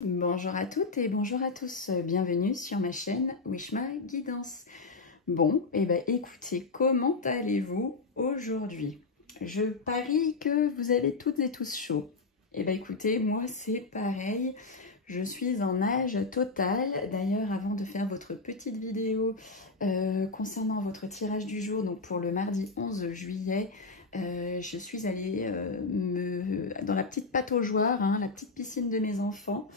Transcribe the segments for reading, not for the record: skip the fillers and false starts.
Bonjour à toutes et bonjour à tous, bienvenue sur ma chaîne Wishma Guidance. Bon, et ben écoutez, comment allez-vous aujourd'hui? Je parie que vous avez toutes et tous chaud. Et ben écoutez, moi c'est pareil, je suis en nage total. D'ailleurs, avant de faire votre petite vidéo concernant votre tirage du jour, donc pour le mardi 11 juillet, je suis allée dans la petite pataugeoire, hein, la petite piscine de mes enfants.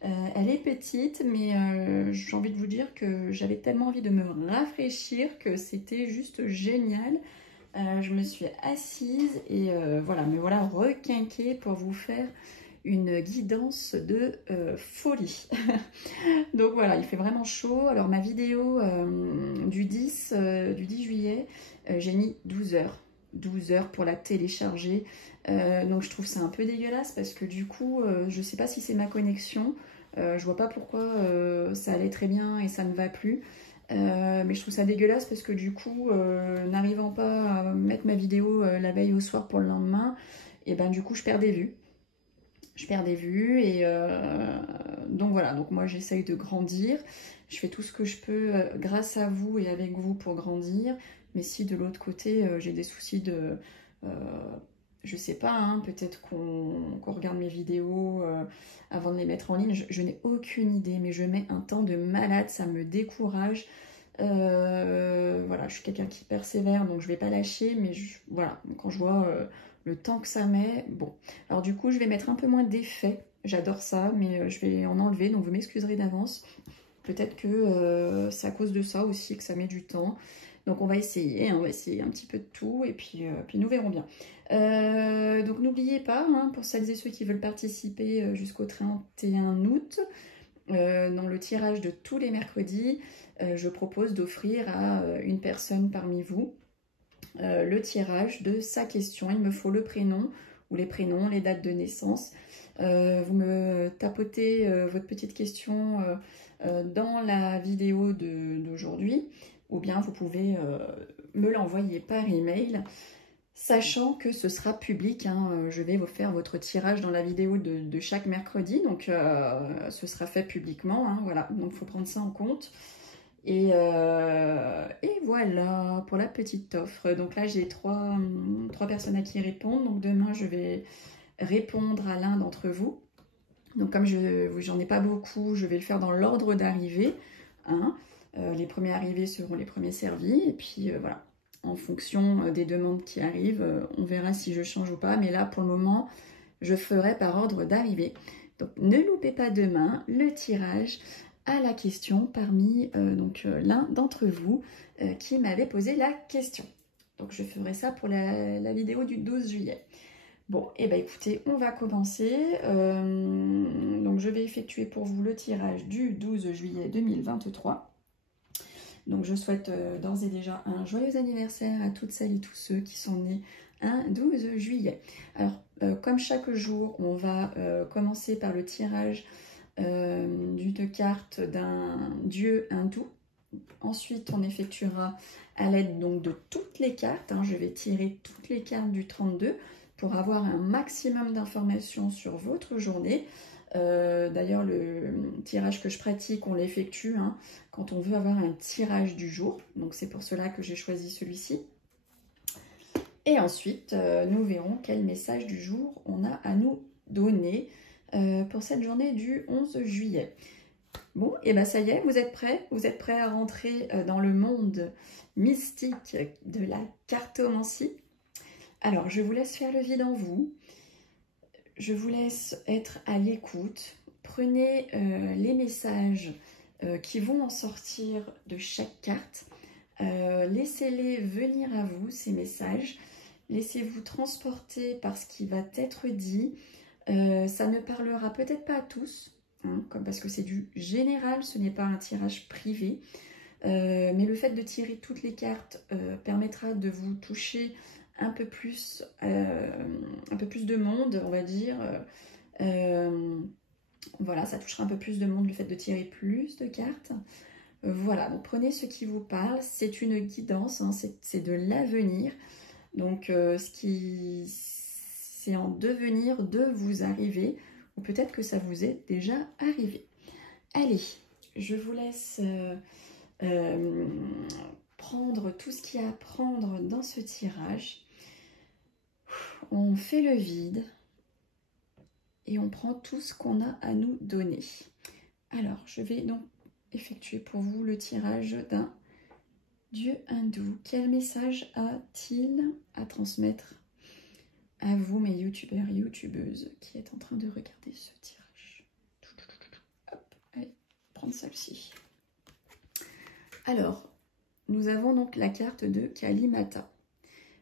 Elle est petite, mais j'ai envie de vous dire que j'avais tellement envie de me rafraîchir que c'était juste génial. Je me suis assise et voilà, me voilà requinquée pour vous faire une guidance de folie. Donc voilà, il fait vraiment chaud. Alors ma vidéo du 10 juillet, j'ai mis 12 heures. 12 heures pour la télécharger. Donc je trouve ça un peu dégueulasse parce que du coup, je sais pas si c'est ma connexion. Je vois pas pourquoi ça allait très bien et ça ne va plus. Mais je trouve ça dégueulasse parce que du coup, n'arrivant pas à mettre ma vidéo la veille au soir pour le lendemain, et ben du coup je perds des vues. Je perds des vues et donc voilà, donc moi j'essaye de grandir. Je fais tout ce que je peux grâce à vous et avec vous pour grandir. Mais si de l'autre côté j'ai des soucis de... je sais pas, hein, peut-être qu'on regarde mes vidéos avant de les mettre en ligne. Je n'ai aucune idée, mais je mets un temps de malade, ça me décourage. Voilà, je suis quelqu'un qui persévère, donc je vais pas lâcher, mais voilà, quand je vois le temps que ça met, bon. Alors du coup, je vais mettre un peu moins d'effets, j'adore ça, mais je vais en enlever, donc vous m'excuserez d'avance. Peut-être que c'est à cause de ça aussi que ça met du temps. Donc on va essayer un petit peu de tout, et puis nous verrons bien. Donc n'oubliez pas, hein, pour celles et ceux qui veulent participer jusqu'au 31 août, dans le tirage de tous les mercredis, je propose d'offrir à une personne parmi vous le tirage de sa question. Il me faut le prénom ou les prénoms, les dates de naissance. Vous me tapotez votre petite question dans la vidéo d'aujourd'hui, ou bien vous pouvez me l'envoyer par email, sachant que ce sera public, hein. Je vais vous faire votre tirage dans la vidéo de chaque mercredi, donc ce sera fait publiquement, hein, voilà, donc il faut prendre ça en compte. Et voilà pour la petite offre. Donc là, j'ai trois personnes à qui répondre. Donc demain, je vais répondre à l'un d'entre vous. Donc comme j'en ai pas beaucoup, je vais le faire dans l'ordre d'arrivée, hein. Les premiers arrivés seront les premiers servis. Et puis voilà, en fonction des demandes qui arrivent, on verra si je change ou pas. Mais là, pour le moment, je ferai par ordre d'arrivée. Donc ne loupez pas demain le tirage à la question parmi l'un d'entre vous qui m'avait posé la question. Donc je ferai ça pour la vidéo du 12 juillet. Bon, et bien écoutez, on va commencer. Donc je vais effectuer pour vous le tirage du 12 juillet 2023. Donc je souhaite d'ores et déjà un joyeux anniversaire à toutes celles et tous ceux qui sont nés un 12 juillet. Alors comme chaque jour, on va commencer par le tirage d'une carte d'un dieu hindou. Ensuite, on effectuera à l'aide donc de toutes les cartes, hein, je vais tirer toutes les cartes du 32 pour avoir un maximum d'informations sur votre journée. D'ailleurs, le tirage que je pratique, on l'effectue hein, quand on veut avoir un tirage du jour. Donc c'est pour cela que j'ai choisi celui-ci. Et ensuite, nous verrons quel message du jour on a à nous donner pour cette journée du 11 juillet. Bon, et bien ça y est, vous êtes prêts? Vous êtes prêts à rentrer dans le monde mystique de la cartomancie? Alors, je vous laisse faire le vide en vous. Je vous laisse être à l'écoute. Prenez les messages qui vont en sortir de chaque carte. Laissez-les venir à vous, ces messages. Laissez-vous transporter par ce qui va être dit. Ça ne parlera peut-être pas à tous, hein, parce que c'est du général, ce n'est pas un tirage privé. Mais le fait de tirer toutes les cartes permettra de vous toucher un peu plus de monde, on va dire. Voilà, ça touchera un peu plus de monde, le fait de tirer plus de cartes. Voilà, donc prenez ce qui vous parle. C'est une guidance, hein, c'est de l'avenir. Donc, ce qui c'est en devenir de vous arriver ou peut-être que ça vous est déjà arrivé. Allez, je vous laisse prendre tout ce qu'il y a à prendre dans ce tirage. On fait le vide et on prend tout ce qu'on a à nous donner. Alors, je vais donc effectuer pour vous le tirage d'un dieu hindou. Quel message a-t-il à transmettre à vous, mes youtubeurs et youtubeuses, qui êtes en train de regarder ce tirage? Hop, allez, prendre celle-ci. Alors, nous avons donc la carte de Kalimata.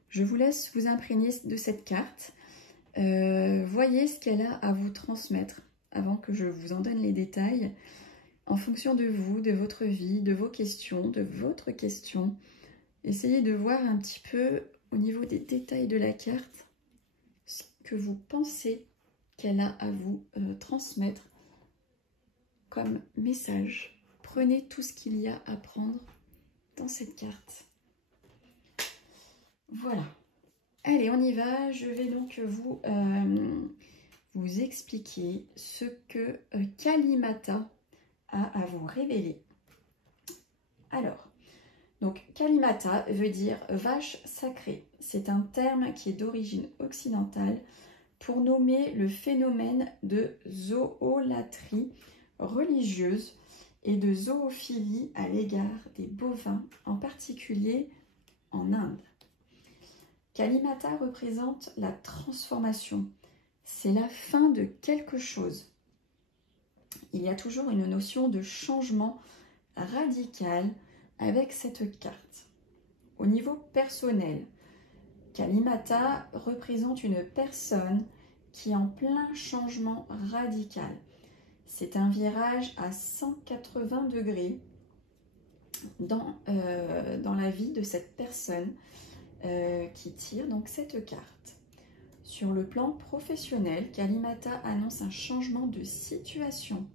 Je vous laisse vous imprégner de cette carte. Voyez ce qu'elle a à vous transmettre avant que je vous en donne les détails. En fonction de vous, de votre vie, de vos questions, de votre question, essayez de voir un petit peu au niveau des détails de la carte ce que vous pensez qu'elle a à vous transmettre comme message. Prenez tout ce qu'il y a à prendre dans cette carte. Voilà. Allez, on y va. Je vais donc vous expliquer ce que Kalimata a à vous révéler. Alors, donc Kalimata veut dire vache sacrée. C'est un terme qui est d'origine occidentale pour nommer le phénomène de zoolatrie religieuse et de zoophilie à l'égard des bovins, en particulier en Inde. Kalimata représente la transformation. C'est la fin de quelque chose. Il y a toujours une notion de changement radical avec cette carte. Au niveau personnel, Kalimata représente une personne qui est en plein changement radical. C'est un virage à 180 degrés dans la vie de cette personne qui tire donc cette carte. Sur le plan professionnel, Kalimata annonce un changement de situation.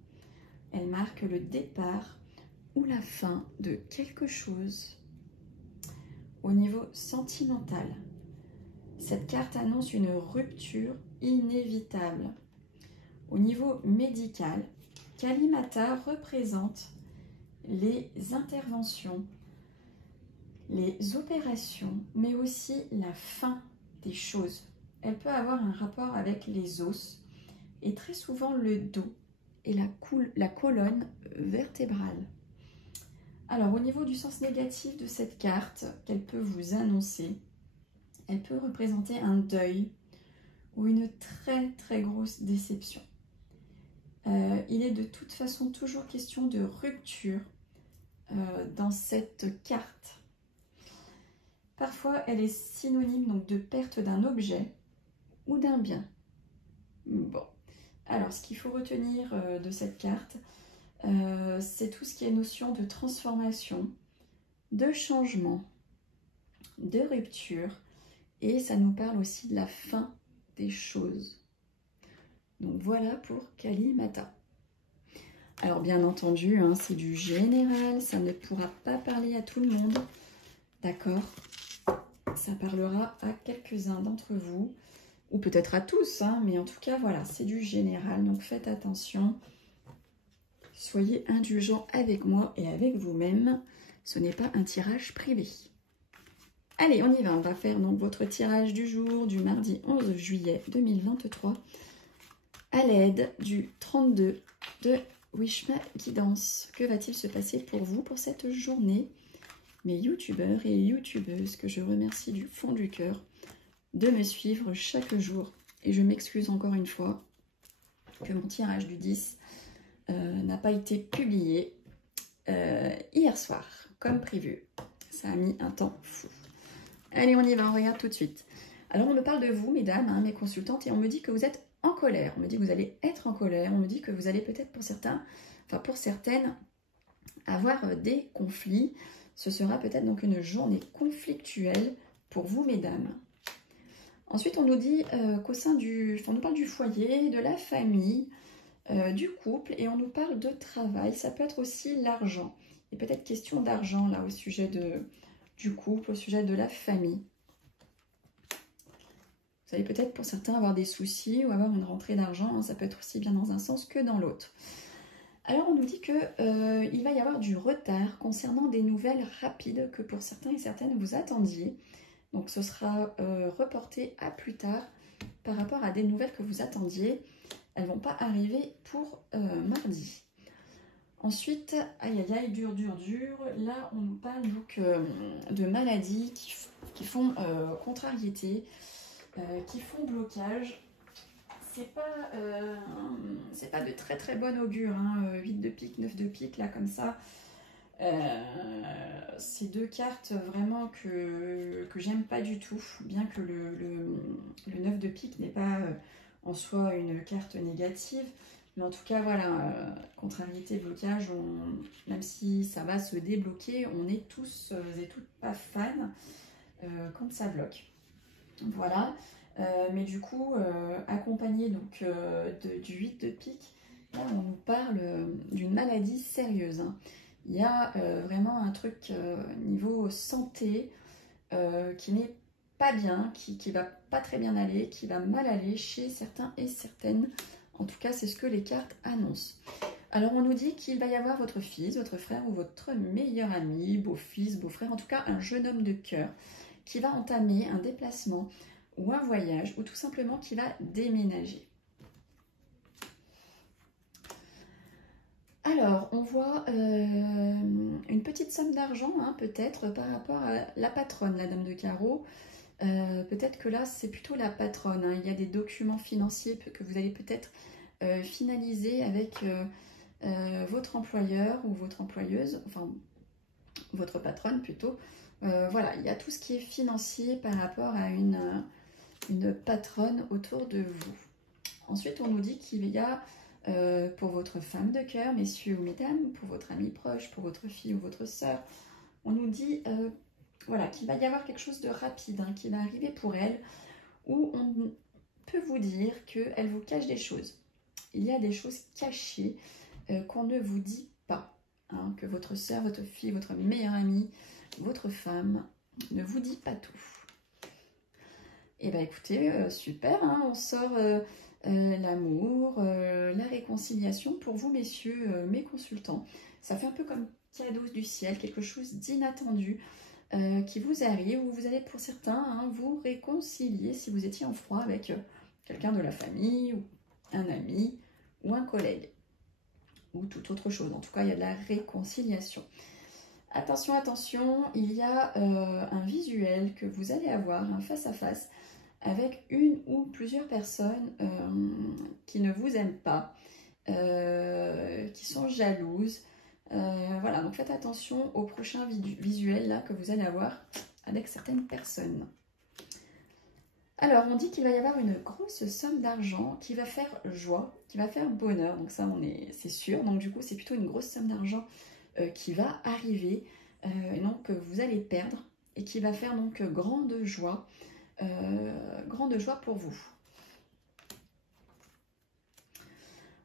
Elle marque le départ ou la fin de quelque chose. Au niveau sentimental, cette carte annonce une rupture inévitable. Au niveau médical, Kalimata représente les interventions, les opérations, mais aussi la fin des choses. Elle peut avoir un rapport avec les os et très souvent le dos et la colonne vertébrale. Alors, au niveau du sens négatif de cette carte qu'elle peut vous annoncer, elle peut représenter un deuil ou une très très grosse déception. Il est de toute façon toujours question de rupture dans cette carte. Parfois, elle est synonyme donc de perte d'un objet ou d'un bien. Bon, alors ce qu'il faut retenir de cette carte, c'est tout ce qui est notion de transformation, de changement, de rupture, et ça nous parle aussi de la fin des choses. Donc voilà pour Kalimata. Alors bien entendu, hein, c'est du général, ça ne pourra pas parler à tout le monde, d'accord? Ça parlera à quelques-uns d'entre vous, ou peut-être à tous, hein, mais en tout cas, voilà, c'est du général, donc faites attention. Soyez indulgents avec moi et avec vous-même, ce n'est pas un tirage privé. Allez, on y va, on va faire donc votre tirage du jour du mardi 11 juillet 2023 à l'aide du 32 de Wishma Guidance. Que va-t-il se passer pour vous pour cette journée, mes youtubeurs et youtubeuses que je remercie du fond du cœur de me suivre chaque jour. Et je m'excuse encore une fois que mon tirage du 10 n'a pas été publié hier soir, comme prévu. Ça a mis un temps fou. Allez, on y va, on regarde tout de suite. Alors, on me parle de vous, mesdames, hein, mes consultantes, et on me dit que vous êtes en colère. On me dit que vous allez être en colère. On me dit que vous allez peut-être pour certains, enfin pour certaines, avoir des conflits. Ce sera peut-être donc une journée conflictuelle pour vous, mesdames. Ensuite, on nous dit qu'au sein du... on nous parle du foyer, de la famille, du couple, et on nous parle de travail. Ça peut être aussi l'argent. Il y a peut-être question d'argent, là, au sujet du couple, au sujet de la famille. Vous allez peut-être pour certains avoir des soucis ou avoir une rentrée d'argent, hein, ça peut être aussi bien dans un sens que dans l'autre. Alors on nous dit qu'il va y avoir du retard concernant des nouvelles rapides que pour certains et certaines vous attendiez. Donc ce sera reporté à plus tard par rapport à des nouvelles que vous attendiez. Elles ne vont pas arriver pour mardi. Ensuite, aïe aïe aïe, dur. Là on nous parle donc de maladies qui font contrariété, qui font blocage. C'est pas de très bon augure, hein. 8 de pique, 9 de pique, là comme ça. Ces deux cartes vraiment que j'aime pas du tout, bien que le 9 de pique n'est pas en soi une carte négative. Mais en tout cas, voilà, contrariété, blocage, même si ça va se débloquer, on est tous et toutes pas fans quand ça bloque. Voilà. Mais du coup, accompagné donc, du 8 de pique, là on nous parle d'une maladie sérieuse. Hein. Il y a vraiment un truc niveau santé qui n'est pas bien, qui va pas très bien aller, qui va mal aller chez certains et certaines. En tout cas, c'est ce que les cartes annoncent. Alors on nous dit qu'il va y avoir votre fils, votre frère ou votre meilleur ami, beau-fils, beau-frère, en tout cas un jeune homme de cœur qui va entamer un déplacement ou un voyage, ou tout simplement qui va déménager. Alors, on voit une petite somme d'argent, hein, peut-être, par rapport à la patronne, la dame de carreau. Peut-être que là, c'est plutôt la patronne. Hein. Il y a des documents financiers que vous allez peut-être finaliser avec votre employeur ou votre employeuse, enfin, votre patronne plutôt. Voilà, il y a tout ce qui est financier par rapport à une patronne autour de vous. Ensuite, on nous dit qu'il y a pour votre femme de cœur, messieurs ou mesdames, pour votre ami proche, pour votre fille ou votre sœur, on nous dit voilà, qu'il va y avoir quelque chose de rapide hein, qui va arriver pour elle, où on peut vous dire qu'elle vous cache des choses. Il y a des choses cachées qu'on ne vous dit pas, hein, que votre sœur, votre fille, votre meilleure amie, votre femme ne vous dit pas tout. Et bien écoutez, super, hein, on sort l'amour, la réconciliation pour vous messieurs, mes consultants. Ça fait un peu comme cadeau du ciel, quelque chose d'inattendu qui vous arrive, où vous allez pour certains hein, vous réconcilier si vous étiez en froid avec quelqu'un de la famille, ou un ami, ou un collègue, ou toute autre chose. En tout cas, il y a de la réconciliation. Attention, attention, il y a un visuel que vous allez avoir, un face-à-face, avec une ou plusieurs personnes qui ne vous aiment pas, qui sont jalouses. Voilà, donc faites attention au prochain visuel là, que vous allez avoir avec certaines personnes. Alors, on dit qu'il va y avoir une grosse somme d'argent qui va faire joie, qui va faire bonheur. Donc ça, c'est sûr. Donc du coup, c'est plutôt une grosse somme d'argent qui va arriver, et donc que vous allez perdre, et qui va faire donc grande joie pour vous.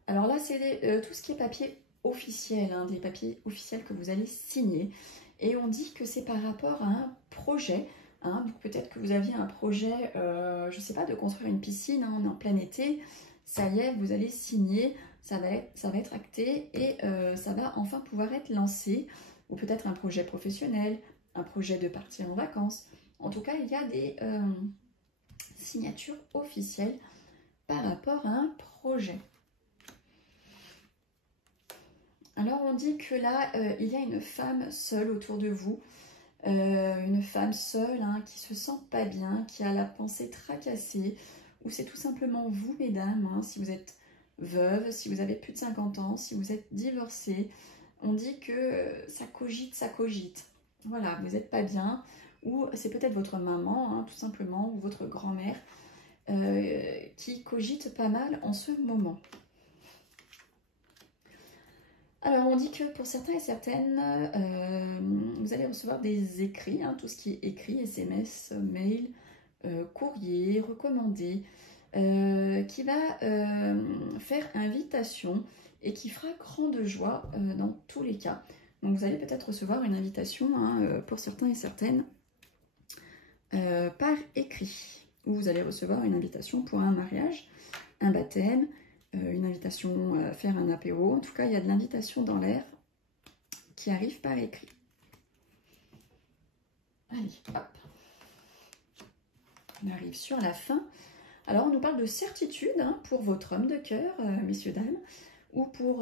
Alors là, c'est tout ce qui est papier officiel, hein, des papiers officiels que vous allez signer. Et on dit que c'est par rapport à un projet. Hein, peut-être que vous aviez un projet, je ne sais pas, de construire une piscine, hein, on est en plein été. Ça y est, vous allez signer, ça va être acté et ça va enfin pouvoir être lancé. Ou peut-être un projet professionnel, un projet de partir en vacances. En tout cas, il y a des signatures officielles par rapport à un projet. Alors, on dit que là, il y a une femme seule autour de vous. Une femme seule hein, qui se sent pas bien, qui a la pensée tracassée. Ou c'est tout simplement vous, mesdames, hein, si vous êtes veuve, si vous avez plus de 50 ans, si vous êtes divorcée. On dit que ça cogite. Voilà, vous n'êtes pas bien. Ou c'est peut-être votre maman, hein, tout simplement, ou votre grand-mère, qui cogite pas mal en ce moment. Alors, on dit que pour certains et certaines, vous allez recevoir des écrits, hein, tout ce qui est écrit, SMS, mail, courrier, recommandé, qui va faire invitation et qui fera grande joie dans tous les cas. Donc, vous allez peut-être recevoir une invitation hein, pour certains et certaines par écrit. ou vous allez recevoir une invitation pour un mariage, un baptême, une invitation à faire un apéro. En tout cas, il y a de l'invitation dans l'air qui arrive par écrit. Allez, hop. On arrive sur la fin. Alors, on nous parle de certitude hein, pour votre homme de cœur, messieurs, dames, ou pour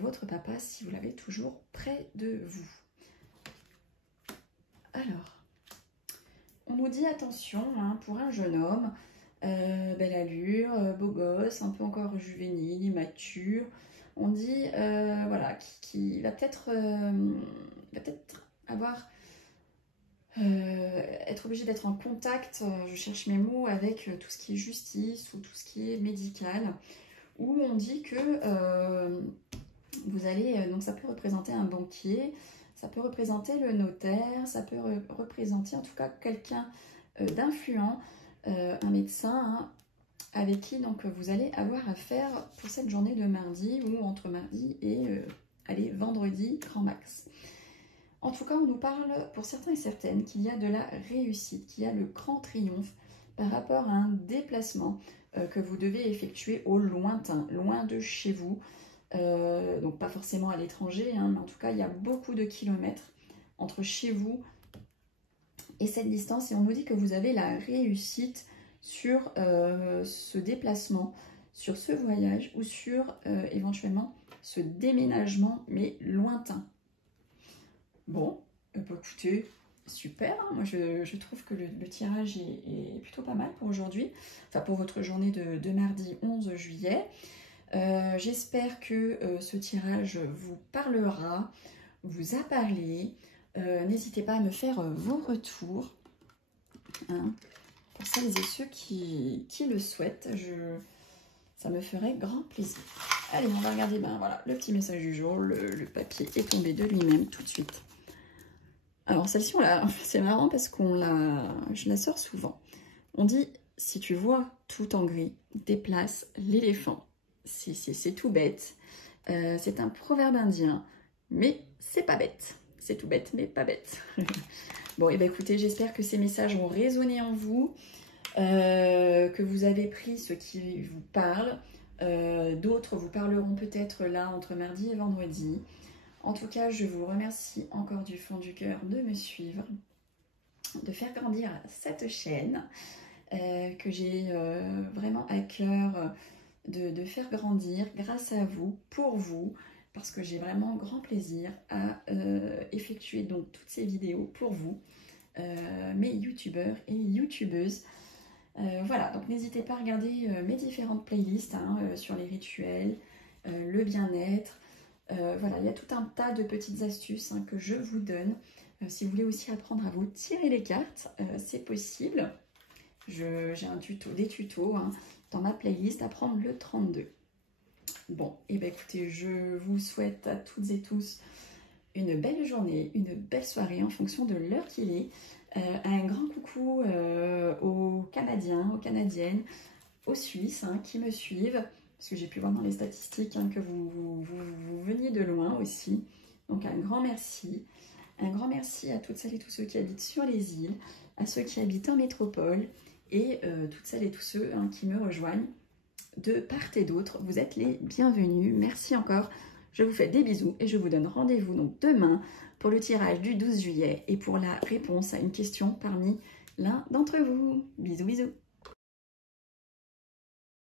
votre papa, si vous l'avez toujours près de vous. Alors, on nous dit attention, hein, pour un jeune homme, belle allure, beau gosse, un peu encore juvénile, immature. On dit, voilà, qu'il va peut-être avoir... être obligé d'être en contact, je cherche mes mots, avec tout ce qui est justice ou tout ce qui est médical, où on dit que vous allez, donc ça peut représenter un banquier, ça peut représenter le notaire, ça peut représenter en tout cas quelqu'un d'influent, un médecin, hein, avec qui donc vous allez avoir affaire pour cette journée de mardi ou entre mardi et allez, vendredi grand max. En tout cas, on nous parle pour certains et certaines qu'il y a de la réussite, qu'il y a le grand triomphe par rapport à un déplacement que vous devez effectuer au lointain, loin de chez vous. Donc pas forcément à l'étranger, hein, mais en tout cas, il y a beaucoup de kilomètres entre chez vous et cette distance. Et on nous dit que vous avez la réussite sur ce déplacement, sur ce voyage ou sur éventuellement ce déménagement, mais lointain. Bon, écoutez, super, hein. Moi je trouve que le tirage est plutôt pas mal pour aujourd'hui, enfin pour votre journée de mardi 11 juillet. J'espère que ce tirage vous parlera, vous a parlé. N'hésitez pas à me faire vos retours, hein, pour celles et ceux qui le souhaitent. Ça me ferait grand plaisir. Allez, on va regarder, ben voilà, le petit message du jour. Le papier est tombé de lui-même tout de suite. Alors celle-ci, c'est marrant parce je la sors souvent. On dit, si tu vois tout en gris, déplace l'éléphant. C'est tout bête. C'est un proverbe indien, mais c'est pas bête. C'est tout bête, mais pas bête. Bon, et ben écoutez, j'espère que ces messages ont résonné en vous, que vous avez pris ce qui vous parle. D'autres vous parleront peut-être là entre mardi et vendredi. En tout cas, je vous remercie encore du fond du cœur de me suivre, de faire grandir cette chaîne que j'ai vraiment à cœur de faire grandir grâce à vous, pour vous, parce que j'ai vraiment grand plaisir à effectuer donc toutes ces vidéos pour vous, mes youtubeurs et youtubeuses. Voilà, donc n'hésitez pas à regarder mes différentes playlists hein, sur les rituels, le bien-être. Voilà, il y a tout un tas de petites astuces hein, que je vous donne. Si vous voulez aussi apprendre à vous tirer les cartes, c'est possible. J'ai des tutos hein, dans ma playlist Apprendre le 32. Bon, et bien écoutez, je vous souhaite à toutes et tous une belle journée, une belle soirée en fonction de l'heure qu'il est. Un grand coucou aux Canadiens, aux Canadiennes, aux Suisses hein, qui me suivent. Parce que j'ai pu voir dans les statistiques hein, que vous veniez de loin aussi. Donc un grand merci. Un grand merci à toutes celles et tous ceux qui habitent sur les îles, à ceux qui habitent en métropole et toutes celles et tous ceux hein, qui me rejoignent de part et d'autre. Vous êtes les bienvenus. Merci encore. Je vous fais des bisous et je vous donne rendez-vous donc demain pour le tirage du 12 juillet et pour la réponse à une question parmi l'un d'entre vous. Bisous, bisous.